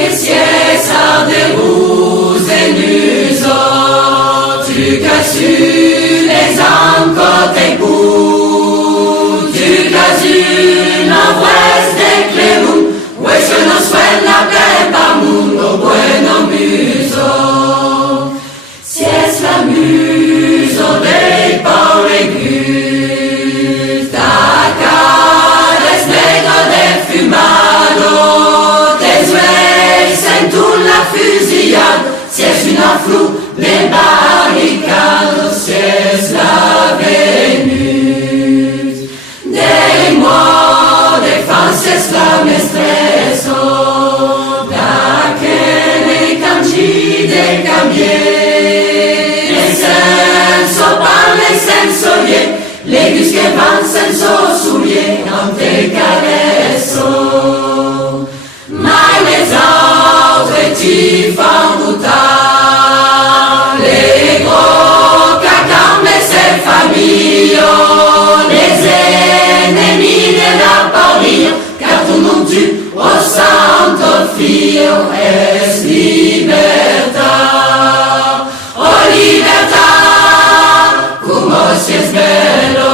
que sies a de roues et nusos, tu casses les âmes côté bout, tu casses une envoise de clérum, ouais je n'en suena pepa mundo bueno muso, sies la muso dei pauregus, ta cara es negro de fumado, tes oreilles sentent la fusillade, sies une flou de barricades, sies la Vénus, des mois de fan sies la mestreso, da que ne cangi de cambier, les senso pan, les senso lié, les gus que van senso soulier, en te caresso, mai les autres ti fan doutar, les gros cacans mais c'est famille, les ennemis de la parole, car tout le monde tue au santo fio es libertà, oh libertà, como si es bello,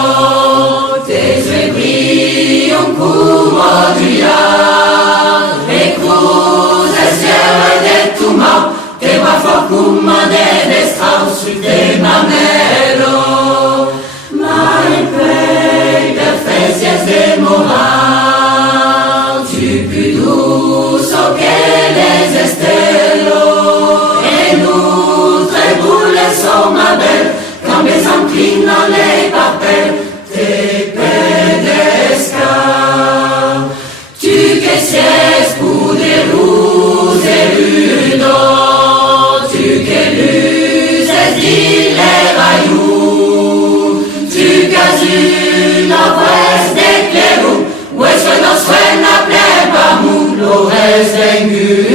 tes yeux brillent como brillar, et cruz es cielo de tu mão, te va for como de destrauss de mamelo, my play de fecias de moral, tu plus douce que les estelos, et nous très boules sont ma belle, quand les inclines dans les papels, tes pédescales, tu que sies pour des roues et rudos, tu que luses dit les rayons, tu casses une envoise de clérou, ouais je n'en suena plein pas mou, l'ores d'engu.